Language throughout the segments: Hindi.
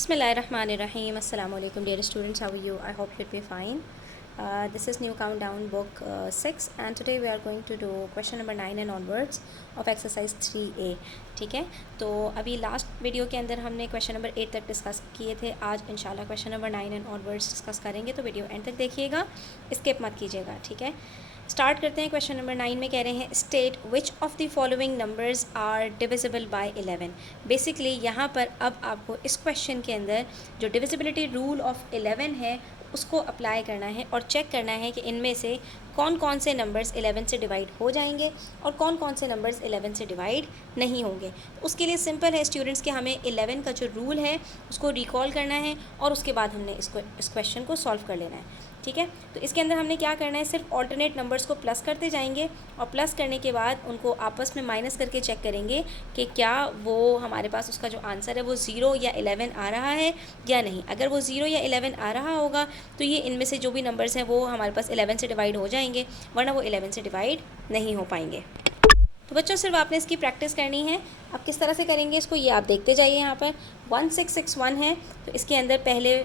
Bismillahirrahmanirrahim. Assalamu alaikum dear students, how are you? I hope you'd be fine. This is New Countdown book 6 and today we are going to do question number 9 and onwards of exercise 3A. ठीक है, तो अभी लास्ट वीडियो के अंदर हमने क्वेश्चन नंबर 8 तक डिस्कस किए थे. आज इंशाल्लाह question number 9 and onwards discuss करेंगे, तो वीडियो एंड तक देखिएगा, स्किप मत कीजिएगा. ठीक है, स्टार्ट करते हैं. क्वेश्चन नंबर 9 में कह रहे हैं state which of the following numbers are divisible by 11. Basically यहाँ पर अब आपको इस क्वेश्चन के अंदर जो डिविजिबिलिटी रूल ऑफ 11 है उसको अप्लाई करना है और चेक करना है कि इनमें से कौन कौन से नंबर्स 11 से डिवाइड हो जाएंगे और कौन कौन से नंबर्स 11 से डिवाइड नहीं होंगे. तो उसके लिए सिंपल है स्टूडेंट्स कि हमें 11 का जो रूल है उसको रिकॉल करना है और उसके बाद हमने इस क्वेश्चन को सॉल्व कर लेना है. ठीक है, तो इसके अंदर हमने क्या करना है, सिर्फ ऑल्टरनेट नंबर्स को प्लस करते जाएंगे और प्लस करने के बाद उनको आपस में माइनस करके चेक करेंगे कि क्या वो हमारे पास उसका जो आंसर है वो 0 या 11 आ रहा है या नहीं. अगर वो 0 या 11 आ रहा होगा तो ये इनमें से जो भी नंबर्स हैं वो हमारे पास 11 से डिवाइड हो जाएंगे, वरना वो 11 से डिवाइड नहीं हो पाएंगे. तो बच्चों सिर्फ आपने इसकी प्रैक्टिस करनी है. अब किस तरह से करेंगे इसको ये आप देखते जाइए. यहाँ पर 1661 है तो इसके अंदर पहले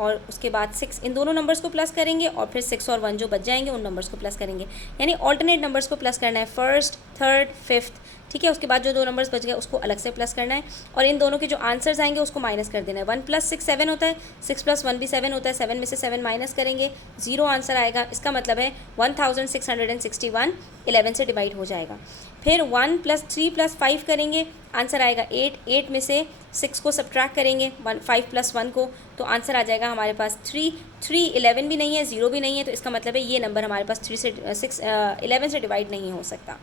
और उसके बाद 6 इन दोनों नंबर्स को प्लस करेंगे और फिर 6 और 1 जो बच जाएंगे उन नंबर्स को प्लस करेंगे, यानी ऑल्टरनेट नंबर्स को प्लस करना है, फर्स्ट, थर्ड, फिफ्थ. ठीक है, उसके बाद जो दो नंबर्स बच गए उसको अलग से प्लस करना है और इन दोनों के जो आंसर्स आएंगे उसको माइनस कर देना है. 1 + 6 7 होता है, 6 + 1 भी 7 होता है. 7 में से 7 माइनस करेंगे, 0 आंसर आएगा. इसका मतलब है 1661 11 से डिवाइड हो जाएगा. फिर 1 + 3 + 5 करेंगे, आंसर आएगा 8. 8 में से 6 को सब्ट्रैक्ट करेंगे 5 + 1 को, तो आंसर आ जाएगा हमारे पास 3. 3 11 भी नहीं है, 0 भी नहीं है, तो इसका मतलब है ये नंबर हमारे पास 11 से डिवाइड नहीं हो सकता.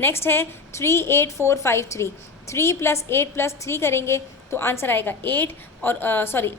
नेक्स्ट है 3 8 4 5 3. 3 + 8 + 3 करेंगे तो आंसर आएगा 8 और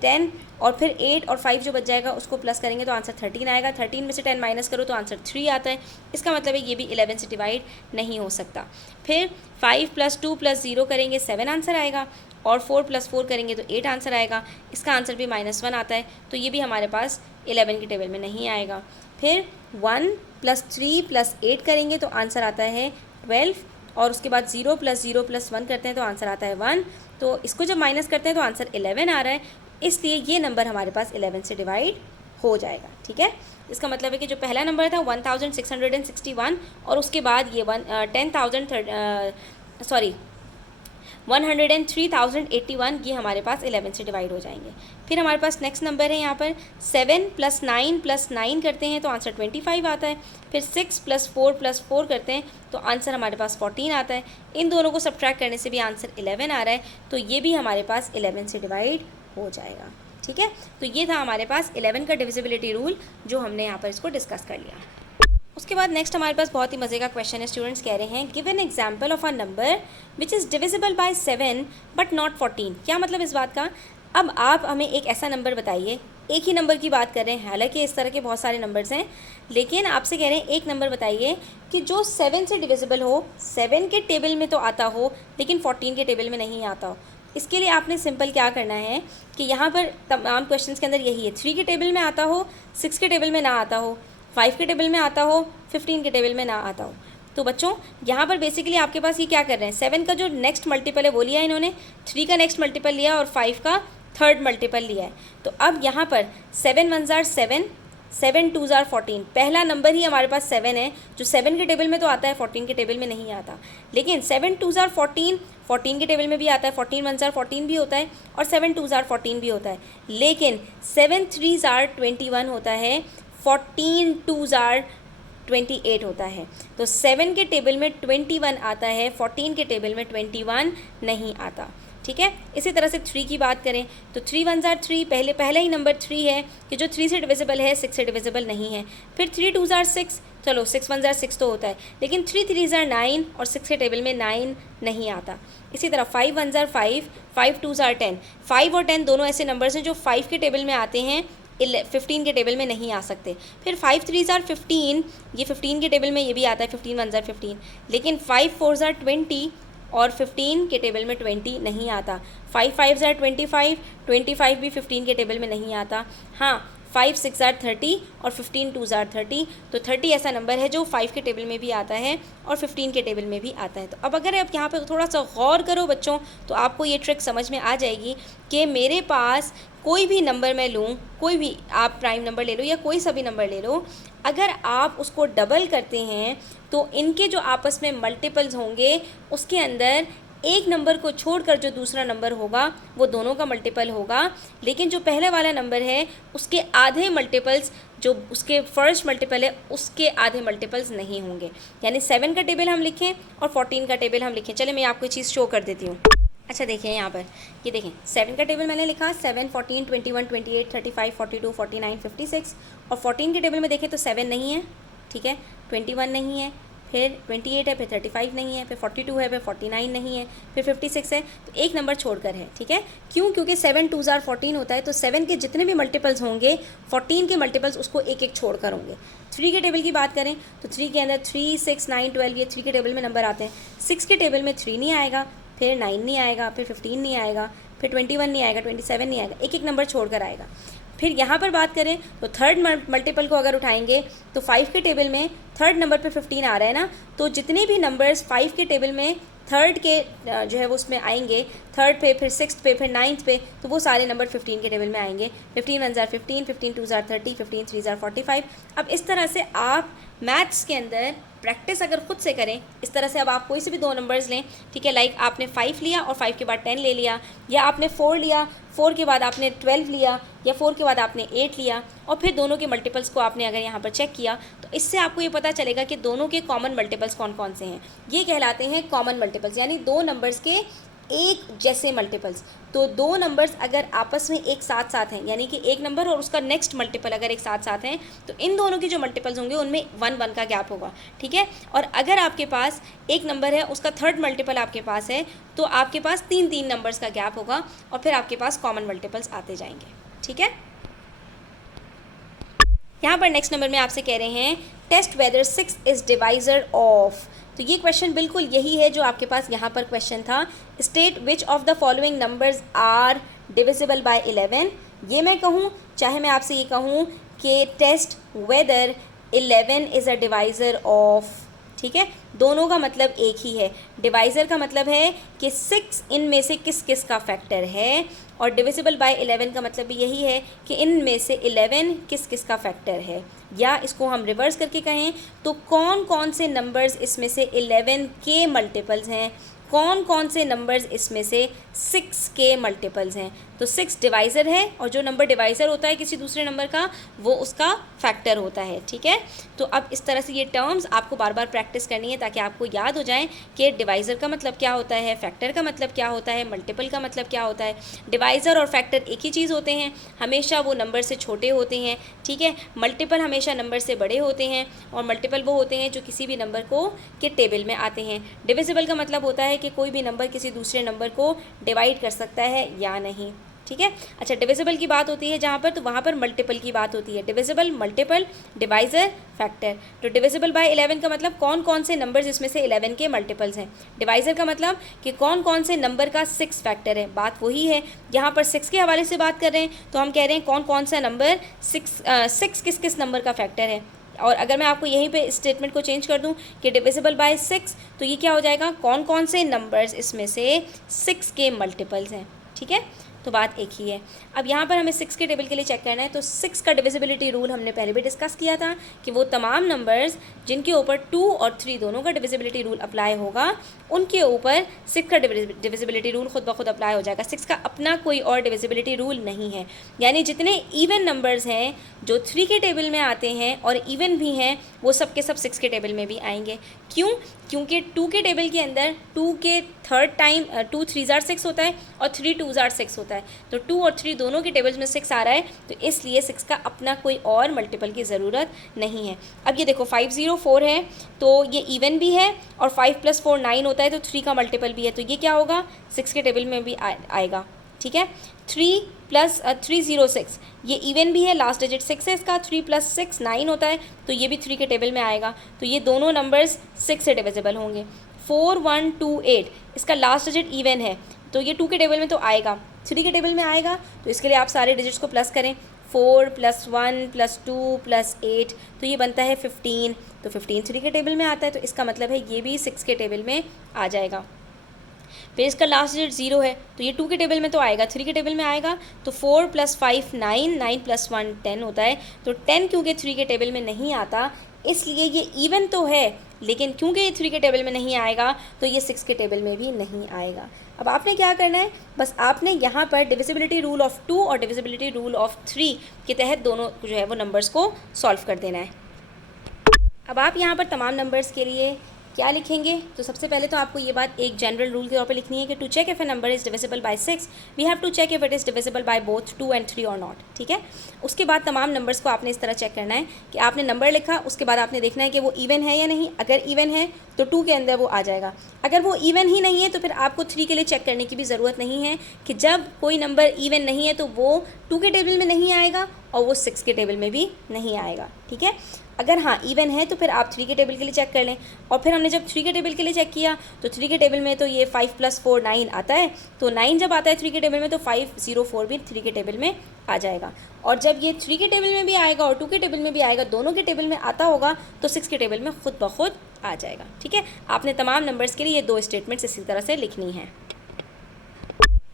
10 और फिर 8 और 5 जो बच जाएगा उसको प्लस करेंगे तो आंसर 13 आएगा. 13 में से 10 माइनस करो तो आंसर 3 आता है. इसका मतलब है ये भी 11 से डिवाइड नहीं हो सकता. फिर 5 + 2 + 0 करेंगे 7 आंसर आएगा और 4 + 4 करेंगे तो 8 आंसर आएगा. इसका आंसर भी -1 आता है, तो ये भी हमारे पास 11 की टेबल में नहीं आएगा. फिर 1 + 3 + 8 करेंगे तो आंसर आता है 12 और उसके बाद 0 + 0 + 1 करते हैं तो आंसर आता है 1. तो इसको जब माइनस करते हैं तो आंसर 11 आ रहा है, इसलिए ये नंबर हमारे पास 11 से डिवाइड हो जाएगा. ठीक है, इसका मतलब है कि जो पहला नंबर था 1661 और उसके बाद ये 103,081 ये हमारे पास 11 से डिवाइड हो जाएंगे. फिर हमारे पास नेक्स्ट नंबर है यहाँ पर 7 + 9 + 9 करते हैं तो आंसर 25 आता है. फिर 6 + 4 + 4 करते हैं तो आंसर हमारे पास 14 आता है. इन दोनों को सब्ट्रैक्ट करने से भी आंसर 11 आ रहा है, तो ये भी हमारे पास 11 से डिवाइड हो जाएगा. ठीक है, तो ये था हमारे पास 11 का डिविजिबिलिटी रूल जो हमने यहाँ पर इसको डिस्कस कर लिया. उसके बाद नेक्स्ट हमारे पास बहुत ही मज़े का क्वेश्चन है. स्टूडेंट्स कह रहे हैं give an example of a number which is divisible bye 7 but not 14. क्या मतलब इस बात का, अब आप हमें एक ऐसा नंबर बताइए, एक ही नंबर की बात कर रहे हैं, हालांकि इस तरह के बहुत सारे नंबर्स हैं, लेकिन आपसे कह रहे हैं एक नंबर बताइए कि जो 7 से डिविजिबल हो, 7 के टेबल में तो आता हो लेकिन 14 के टेबल में नहीं आता हो. इसके लिए आपने सिंपल क्या करना है कि यहाँ पर तमाम क्वेश्चंस के अंदर यही है, 3 के टेबल में आता हो, 6 के टेबल में ना आता हो, 5 के टेबल में आता हो, 15 के टेबल में ना आता हो. तो बच्चों यहाँ पर बेसिकली आपके पास ये क्या कर रहे हैं, 7 का जो नेक्स्ट मल्टीपल है वो लिया है इन्होंने, 3 का नेक्स्ट मल्टीपल लिया और 5 का थर्ड मल्टीपल लिया है. तो अब यहाँ पर 7 1 ज़ार 7, 7 2 ज़ार 14, पहला नंबर ही हमारे पास 7 है जो 7 के टेबल में तो आता है, 14 के टेबल में नहीं आता. लेकिन 7 2 ज़ार 14, 14 के टेबल में भी आता है, 14 1 ज़ार 14 भी होता है और 7 2 ज़ार 14 भी होता है. लेकिन 7 3 ज़ार 21 होता है, 14 2 ज़ार 28 होता है. तो 7 के टेबल में 21 आता है, 14 के टेबल में 21 नहीं आता. ठीक है, इसी तरह से 3 की बात करें तो 3 1 ज़ार 3, पहला ही नंबर 3 है कि जो 3 से डिविजिबल है, 6 से डिविजिबल नहीं है. फिर 3 2 ज़ार 6, चलो 6 1 ज़ार 6 तो होता है, लेकिन 3 3 ज़ार 9 और 6 के टेबल में 9 नहीं आता. इसी तरह 5 1 ज़ार 5, 5 2 ज़ार 10, 5 और 10 दोनों ऐसे नंबर्स हैं जो 5 के टेबल में आते हैं, 15 के टेबल में नहीं आ सकते. फिर 5 3 ज़ार 15, ये 15 के टेबल में ये भी आता है, 15 1 ज़ार 15, लेकिन 5 4 ज़ार 20 और 15 के टेबल में 20 नहीं आता. 5 5 ज़ार 25, 25 भी 15 के टेबल में नहीं आता. हाँ, 5 6 ज़ार 30 और 15 2 ज़ार 30। तो 30 ऐसा नंबर है जो 5 के टेबल में भी आता है और 15 के टेबल में भी आता है। तो अब अगर आप यहाँ पे थोड़ा सा गौर करो बच्चों, तो आपको ये ट्रिक समझ में आ जाएगी कि मेरे पास कोई भी नंबर मैं लूँ, कोई भी आप प्राइम नंबर ले लो या कोई सा भी नंबर ले लो, अगर आप उसको डबल करते हैं तो इनके जो आपस में मल्टीपल्स होंगे उसके अंदर एक नंबर को छोड़कर जो दूसरा नंबर होगा वो दोनों का मल्टीपल होगा, लेकिन जो पहले वाला नंबर है उसके आधे मल्टीपल्स, जो उसके फर्स्ट मल्टीपल है उसके आधे मल्टीपल्स नहीं होंगे। यानी 7 का टेबल हम लिखें और 14 का टेबल हम लिखें। चले मैं आपको ये चीज़ शो कर देती हूँ। अच्छा देखिए यहाँ पर, ये देखें 7 का टेबल मैंने लिखा 7 14 21 28 35 42 49 56, और 14 के टेबल में देखें तो 7 नहीं है, ठीक है, 21 नहीं है, फिर 28 है, फिर 35 नहीं है, फिर 42 है, फिर 49 नहीं है, फिर 56 है, तो एक नंबर छोड़कर है, ठीक है। क्यों? क्योंकि 7 2 ज़ार 14 होता है, तो 7 के जितने भी मल्टीपल्स होंगे 14 के मल्टीपल्स उसको एक एक छोड़कर होंगे। 3 के टेबल की बात करें तो 3 के अंदर 3 6 9 12 ये 3 के टेबल में नंबर आते हैं। 6 के टेबल में 3 नहीं आएगा, फिर 9 नहीं आएगा, फिर 15 नहीं आएगा, फिर 21 नहीं आएगा, 27 नहीं आएगा, एक एक नंबर छोड़कर आएगा। फिर यहाँ पर बात करें तो थर्ड मल्टीपल को अगर उठाएंगे तो 5 के टेबल में थर्ड नंबर पे 15 आ रहा है ना, तो जितने भी नंबर्स 5 के टेबल में थर्ड के जो है वो उसमें आएंगे, थर्ड पे, फिर 6th पे, फिर 9th पे, तो वो सारे नंबर 15 के टेबल में आएंगे। 15 1 ज़ार 15, 15 2 ज़ार 30, 15 3 ज़ार 45। अब इस तरह से आप मैथ्स के अंदर प्रैक्टिस अगर खुद से करें, इस तरह से अब आप कोई से भी दो नंबर्स लें, ठीक है, लाइक आपने 5 लिया और 5 के बाद 10 ले लिया, या आपने 4 लिया, 4 के बाद आपने 12 लिया, या 4 के बाद आपने 8 लिया, और फिर दोनों के मल्टीपल्स को आपने अगर यहाँ पर चेक किया तो इससे आपको ये पता चलेगा कि दोनों के कॉमन मल्टीपल्स कौन कौन से हैं। ये कहलाते हैं कॉमन मल्टीपल्स, यानी दो नंबर्स के एक जैसे मल्टीपल्स। तो दो नंबर्स अगर आपस में एक साथ साथ हैं, यानी कि एक नंबर और उसका नेक्स्ट मल्टीपल अगर एक साथ साथ हैं, तो इन दोनों की जो मल्टीपल्स होंगे उनमें 1 1 का गैप होगा, ठीक है। और अगर आपके पास एक नंबर है उसका थर्ड मल्टीपल आपके पास है, तो आपके पास 3 3 नंबर्स का गैप होगा और फिर आपके पास कॉमन मल्टीपल्स आते जाएंगे, ठीक है। यहाँ पर नेक्स्ट नंबर में आपसे कह रहे हैं test whether 6 is divisor of. तो ये क्वेश्चन बिल्कुल यही है जो आपके पास यहाँ पर क्वेश्चन था। State which of the following numbers are divisible by 11। ये मैं कहूँ, चाहे मैं आपसे ये कहूँ कि test whether 11 is a divisor of, ठीक है, दोनों का मतलब एक ही है। डिवाइज़र का मतलब है कि 6 इनमें से किस किस का फैक्टर है, और डिविजिबल बाय 11 का मतलब भी यही है कि इनमें से 11 किस किस का फैक्टर है। या इसको हम रिवर्स करके कहें तो कौन कौन से नंबर्स इसमें से 11 के मल्टीपल्स हैं, कौन कौन से नंबर्स इसमें से 6 के मल्टीपल्स हैं। तो 6 डिवाइज़र है, और जो नंबर डिवाइज़र होता है किसी दूसरे नंबर का वो उसका फैक्टर होता है, ठीक है। तो अब इस तरह से ये टर्म्स आपको बार बार प्रैक्टिस करनी है ताकि आपको याद हो जाए कि डिवाइज़र का मतलब क्या होता है, फैक्टर का मतलब क्या होता है, मल्टीपल का मतलब क्या होता है। डिवाइज़र और फैक्टर एक ही चीज़ होते हैं, हमेशा वो नंबर से छोटे होते हैं, ठीक है। मल्टीपल हमेशा नंबर से बड़े होते हैं, और मल्टीपल वो होते हैं जो किसी भी नंबर को के टेबल में आते हैं। डिविजिबल का मतलब होता है कि कोई भी नंबर किसी दूसरे नंबर को डिवाइड कर सकता है या नहीं, ठीक है। अच्छा, डिविजिबल की बात होती है जहाँ पर, तो वहाँ पर मल्टीपल की बात होती है। Divisible, multiple, divisor, factor. तो डिविजिबल बाय 11 का मतलब कौन कौन से नंबर्स इसमें से 11 के मल्टीपल्स हैं। डिवाइज़र का मतलब कि कौन कौन से नंबर का 6 फैक्टर है। बात वही है, यहाँ पर 6 के हवाले से बात कर रहे हैं तो हम कह रहे हैं कौन कौन सा नंबर 6 किस किस नंबर का फैक्टर है। और अगर मैं आपको यहीं पे स्टेटमेंट को चेंज कर दूं कि डिविजिबल बाय 6, तो ये क्या हो जाएगा, कौन कौन से नंबर्स इसमें से 6 के मल्टीपल्स हैं, ठीक है। तो बात एक ही है। अब यहाँ पर हमें 6 के टेबल के लिए चेक करना है, तो 6 का डिविजिबिलिटी रूल हमने पहले भी डिस्कस किया था कि वो तमाम नंबर्स जिनके ऊपर 2 और 3 दोनों का डिविजिबिलिटी रूल अप्लाई होगा उनके ऊपर 6 का डिविजिबिलिटी रूल खुद ब खुद अप्लाई हो जाएगा। 6 का अपना कोई और डिविजिबिलिटी रूल नहीं है, यानी जितने इवन नंबर्स हैं जो 3 के टेबल में आते हैं और इवन भी हैं वो सब के सब 6 के टेबल में भी आएंगे। क्यों? क्योंकि 2 के टेबल के अंदर 2 के थर्ड टाइम 2 3 ज़ार 6 होता है और 3 2 ज़ार 6 होता है, तो 2 और 3 दोनों के टेबल्स में 6 आ रहा है, तो इसलिए 6 का अपना कोई और मल्टीपल की ज़रूरत नहीं है। अब ये देखो 5 0 4 है, तो ये इवन भी है, और 5 + 4 9 होता है, तो 3 का मल्टीपल भी है, तो ये क्या होगा 6 के टेबल में भी आएगा, ठीक है। 3 + 3 0 6, ये इवन भी है, लास्ट डिजिट 6 है इसका, 3 + 6 9 होता है, तो ये भी 3 के टेबल में आएगा, तो ये दोनों नंबर्स 6 से डिविजिबल होंगे। 4 1 2 8, इसका लास्ट डिजिट इवन है, तो ये 2 के टेबल में तो आएगा, 3 के टेबल में आएगा तो इसके लिए आप सारे डिजिट्स को प्लस करें, 4 + 1 + 2 + 8 तो ये बनता है 15। तो 15 3 के टेबल में आता है, तो इसका मतलब है ये भी 6 के टेबल में आ जाएगा। फिर इसका लास्ट डिजिट 0 है तो ये 2 के टेबल में तो आएगा, 3 के टेबल में आएगा। तो 4 + 5 9, 9 + 1 10 होता है। तो 10 क्योंकि 3 के टेबल में नहीं आता इसलिए ये इवन तो है, लेकिन क्योंकि ये 3 के टेबल में नहीं आएगा तो ये 6 के टेबल में भी नहीं आएगा। अब आपने क्या करना है, बस आपने यहाँ पर डिविजिबिलिटी रूल ऑफ 2 और डिविजिबिलिटी रूल ऑफ 3 के तहत दोनों जो है वो नंबर्स को सॉल्व कर देना है। अब आप यहाँ पर तमाम नंबर्स के लिए क्या लिखेंगे, तो सबसे पहले तो आपको ये बात एक जनरल रूल के तौर पे लिखनी है कि to check if a number is divisible by 6 we have to check if it is divisible by both 2 and 3 और नॉट। ठीक है, उसके बाद तमाम नंबर्स को आपने इस तरह चेक करना है कि आपने नंबर लिखा, उसके बाद आपने देखना है कि वो इवन है या नहीं। अगर इवन है तो 2 के अंदर वो आ जाएगा, अगर वो इवन ही नहीं है तो फिर आपको 3 के लिए चेक करने की भी ज़रूरत नहीं है कि जब कोई नंबर इवन नहीं है तो वो 2 के टेबल में नहीं आएगा और वो 6 के टेबल में भी नहीं आएगा। ठीक है, अगर हाँ इवन है तो फिर आप 3 के टेबल के लिए चेक कर लें। और फिर हमने जब 3 के टेबल के लिए चेक किया तो 3 के टेबल में तो ये 5 + 4 9 आता है, तो 9 जब आता है 3 के टेबल में तो 5 0 4 भी 3 के टेबल में आ जाएगा। और जब ये 3 के टेबल में भी आएगा और 2 के टेबल में भी आएगा, दोनों के टेबल में आता होगा तो 6 के टेबल में खुद ब खुद आ जाएगा। ठीक है, आपने तमाम नंबर्स के लिए ये 2 स्टेटमेंट्स इसी तरह से लिखनी है।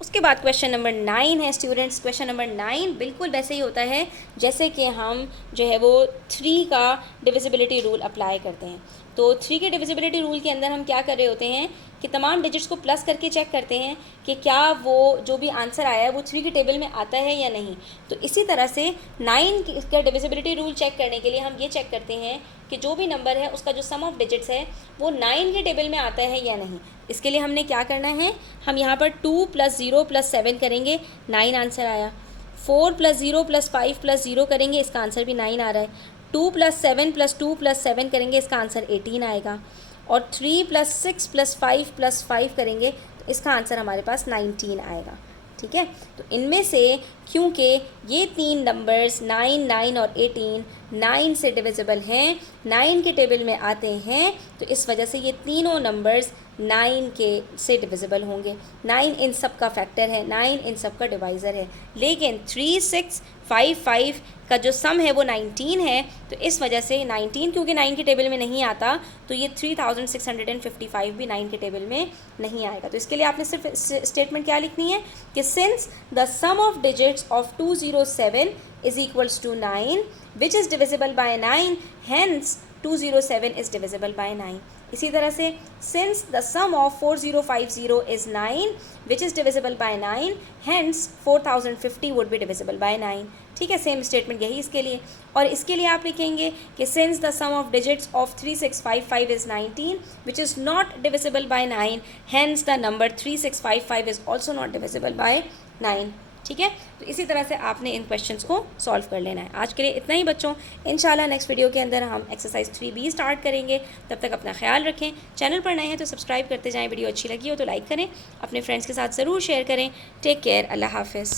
उसके बाद क्वेश्चन नंबर 9 है स्टूडेंट्स। क्वेश्चन नंबर 9 बिल्कुल वैसे ही होता है जैसे कि हम जो है वो 3 का डिविजिबिलिटी रूल अप्लाई करते हैं। तो 3 के डिविजिबिलिटी रूल के अंदर हम क्या कर रहे होते हैं कि तमाम डिजिट्स को प्लस करके चेक करते हैं कि क्या वो जो भी आंसर आया है वो 3 के टेबल में आता है या नहीं। तो इसी तरह से 9 का डिविजिबिलिटी रूल चेक करने के लिए हम ये चेक करते हैं कि जो भी नंबर है उसका जो सम ऑफ डिजिट्स है वो 9 के टेबल में आता है या नहीं। इसके लिए हमने क्या करना है, हम यहाँ पर 2 + 0 + 7 करेंगे, 9 आंसर आया। 4 + 0 + 5 + 0 करेंगे, इसका आंसर भी 9 आ रहा है। 2 + 7 + 2 + 7 करेंगे, इसका आंसर 18 आएगा। और 3 + 6 + 5 + 5 करेंगे तो इसका आंसर हमारे पास 19 आएगा। ठीक है, तो इनमें से क्योंकि ये 3 नंबर्स 9, 9 और 18 9 से डिविजिबल हैं, 9 के टेबल में आते हैं, तो इस वजह से ये तीनों नंबर्स 9 के से डिविजिबल होंगे। 9 इन सब का फैक्टर है, 9 इन सब का डिवाइज़र है। लेकिन 3, 6, 5, 5 का जो सम है वो 19 है, तो इस वजह से 19 क्योंकि 9 के टेबल में नहीं आता तो ये 3655 भी 9 के टेबल में नहीं आएगा। तो इसके लिए आपने सिर्फ स्टेटमेंट क्या लिखनी है कि since the sum of digits of 207 is equals to 9 which is divisible by 9 hence 207 is divisible by 9। इसी तरह से since the sum of 4050 is 9 which is divisible by 9 hence 4050 would be divisible by 9। ठीक है, सेम स्टेटमेंट यही इसके लिए। और इसके लिए आप लिखेंगे कि since the sum of digits of 3655 is 19 which is not divisible by 9 hence the number 3655 is also not divisible by 9। ठीक है, तो इसी तरह से आपने इन क्वेश्चंस को सॉल्व कर लेना है। आज के लिए इतना ही बच्चों, इंशाल्लाह नेक्स्ट वीडियो के अंदर हम एक्सरसाइज 3B स्टार्ट करेंगे। तब तक अपना ख्याल रखें। चैनल पर नए हैं तो सब्सक्राइब करते जाएं, वीडियो अच्छी लगी हो तो लाइक करें, अपने फ्रेंड्स के साथ ज़रूर शेयर करें। टेक केयर, अल्लाह हाफ़िज़।